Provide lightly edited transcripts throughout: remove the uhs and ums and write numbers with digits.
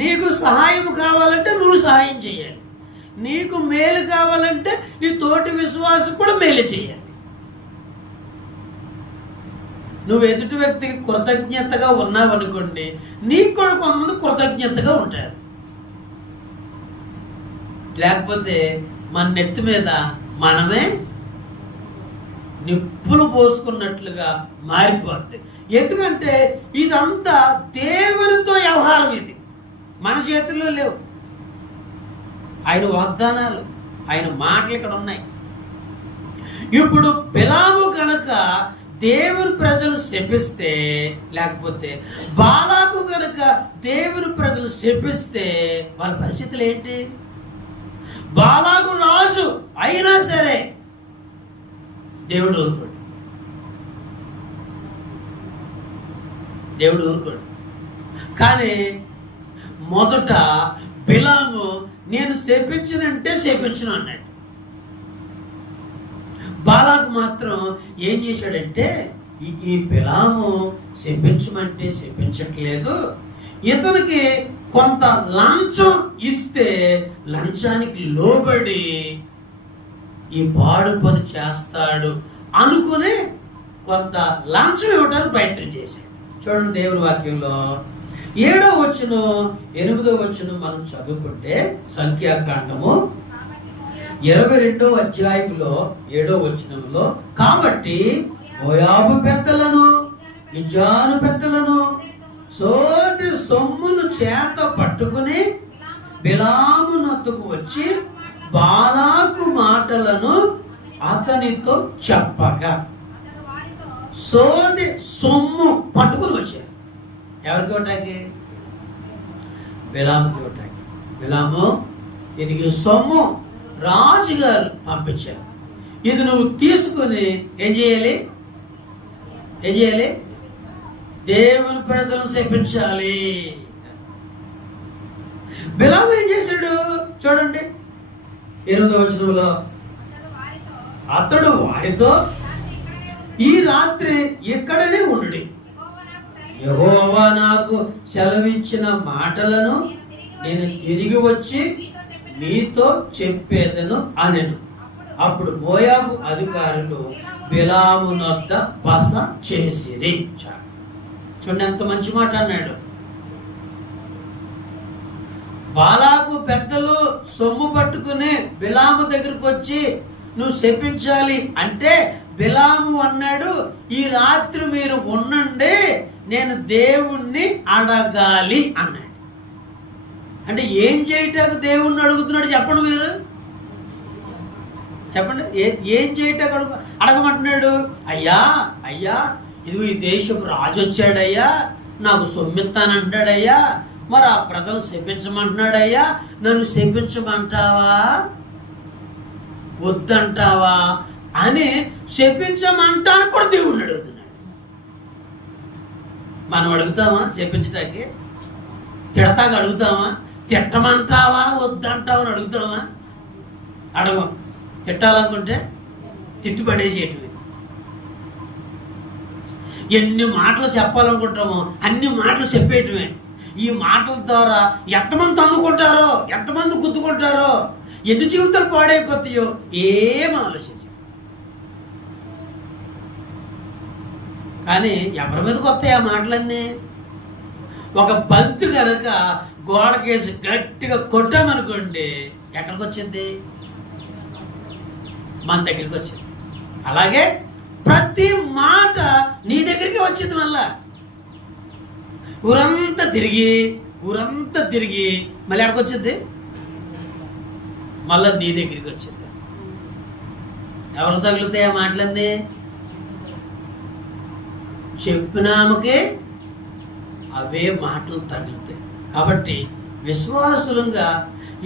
నీకు సహాయం కావాలంటే నువ్వు సహాయం చేయాలి, నీకు మేలు కావాలంటే నీ తోటి విశ్వాసం కూడా మేలు చేయాలి. నువ్వు ఎదుటి వ్యక్తికి కృతజ్ఞతగా ఉన్నావనుకోండి, నీకు కూడా కొంతమంది కృతజ్ఞతగా ఉంటారు. లేకపోతే మన నెత్తి మీద మనమే నిప్పులు పోసుకున్నట్లుగా మారిపోద్ది. ఎందుకంటే ఇదంతా దేవునితో వ్యవహారం, ఇది మన చేతుల్లో లేవు. ఆయన వాగ్దానాలు, ఆయన మాటలు ఇక్కడ ఉన్నాయి. ఇప్పుడు బిలాము కనుక దేవుని ప్రజలు శపిస్తే, లేకపోతే బాలాకు కనుక దేవుని ప్రజలు శపిస్తే వాళ్ళ పరిస్థితులు ఏంటి? బాలాకు రాజు అయినా సరే దేవుడు ఊరుకోడు, దేవుడు ఊరుకోడు. కానీ మొదట బిలాము నేను శపించనంటే శపించను అన్నాడు. బాలాకు మాత్రం ఏం చేశాడంటే ఈ బిలాము శపించమంటే శపించట్లేదు, ఇతనికి కొంత లంచం ఇస్తే లంచానికి లోబడి ఈ పాడు పని చేస్తాడు అనుకుని కొంత లంచం ఇవ్వడానికి ప్రయత్నం చేశాడు. చూడండి దేవుని వాక్యంలో 7వ వచనం 8వ వచనం మనం చదువుకుంటే, సంఖ్యాకాండము 22వ అధ్యాయంలో 7వ వచనంలో, కాబట్టి మోయాబు పెద్దలను మిద్యాను పెద్దలను సోటి సొమ్మును చేత పట్టుకుని బిలాము నొద్దకు వచ్చి బాలాకు మాటలను అతనితో చెప్పగా, సోది సొమ్ము పట్టుకుని వచ్చారు. ఎవరికి ఇవ్వటానికి? బిలాముకి ఇవ్వటానికి. బిలాము ఇది సొమ్ము రాజుగారు పంపించారు, ఇది నువ్వు తీసుకుని ఏం చేయాలి? దేవుని ప్రజలను శపించాలి. బిలాము ఏం చేశాడు చూడండి 8వ వచనంలో, అతడు వారితో ఈ రాత్రి ఇక్కడనే ఉండు, యెహోవా నాకు సెలవిచ్చిన మాటలను నేను తిరిగి వచ్చి మీతో చెప్పేదను అనెను. అప్పుడు మోయాబు అధికారులు బిలాము నొద్ద బస చేసిరి. చూడండి ఎంత మంచి మాట అన్నాడు. బాలాకు పెద్దలు సొమ్ము పట్టుకుని బిలాము దగ్గరికి వచ్చి నువ్వు శపించాలి అంటే, బిలాము అన్నాడు ఈ రాత్రి మీరు ఉండండి, నేను దేవుణ్ణి అడగాలి అన్నాడు. అంటే ఏం చేయటానికి దేవుణ్ణి అడుగుతున్నాడు చెప్పండి, మీరు చెప్పండి. ఏం చేయటానికి అడగమంటున్నాడు? అయ్యా ఇదిగో ఈ దేశపు రాజు వచ్చాడయ్యా, నాకు సొమ్మిస్తానంటాడయ్యా, మరి ఆ ప్రజలు శపించమంటున్నాడయ్యా, నన్ను శపించమంటావా వద్దంటావా అని శపించమంటాను కూడా దేవుణ్ణి అడుగుతున్నాడు. మనం అడుగుతామా శపించటానికి? తిడతాక అడుగుతామా? తిట్టమంటావా వద్దంటావా అని అడుగుతామా? అడగం. తిట్టాలనుకుంటే తిట్టుపడేసేటివి. ఎన్ని మాటలు చెప్పాలనుకుంటామో అన్ని మాటలు చెప్పేయటమే. ఈ మాటల ద్వారా ఎంతమంది అందుకుంటారో, ఎంతమంది గుద్దుకుంటారో, ఎన్ని జీవితాలు పాడైపోతాయో ఏం ఆలోచించారు. కానీ ఎవరి మీదకి వస్తాయి ఆ మాటలన్నీ? ఒక బంతి కనుక గోడకేసి గట్టిగా కొట్టామనుకోండి, ఎక్కడికి వచ్చింది? మన దగ్గరికి వచ్చింది. అలాగే ప్రతి మాట నీ దగ్గరికి వచ్చింది. మళ్ళా ఊరంతా తిరిగి మళ్ళీ ఎక్కడికి వచ్చింది? మళ్ళీ నీ దగ్గరికి వచ్చింది. ఎవరు తగులుతాయి ఆ మాటలన్నీ? చెప్పినామకే అవే మాటలు తగులుతాయి. కాబట్టి విశ్వాసులంగా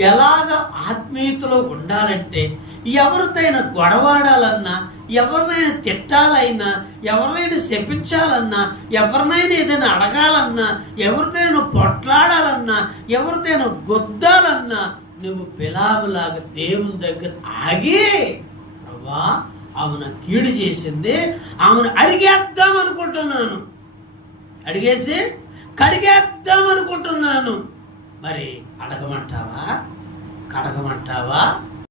ఎలాగ ఆత్మీయతలో ఉండాలంటే, ఎవరితోనైనా గొడవాడాలన్నా, ఎవరినైనా తిట్టాలైనా, ఎవరినైనా శపించాలన్నా, ఎవరినైనా ఏదైనా అడగాలన్నా, ఎవరితోనైనా పొట్లాడాలన్నా, ఎవరితోనైనా గొద్దాలన్నా, నువ్వు బిలాములాగా దేవుని దగ్గర ఆగి, ప్రభా ఆమెను కీడు చేసింది, ఆమెను అడిగేద్దాం అనుకుంటున్నాను, అడిగేసి కడిగేద్దాం అనుకుంటున్నాను, మరి అడగమంటావా, కడగమంటావా?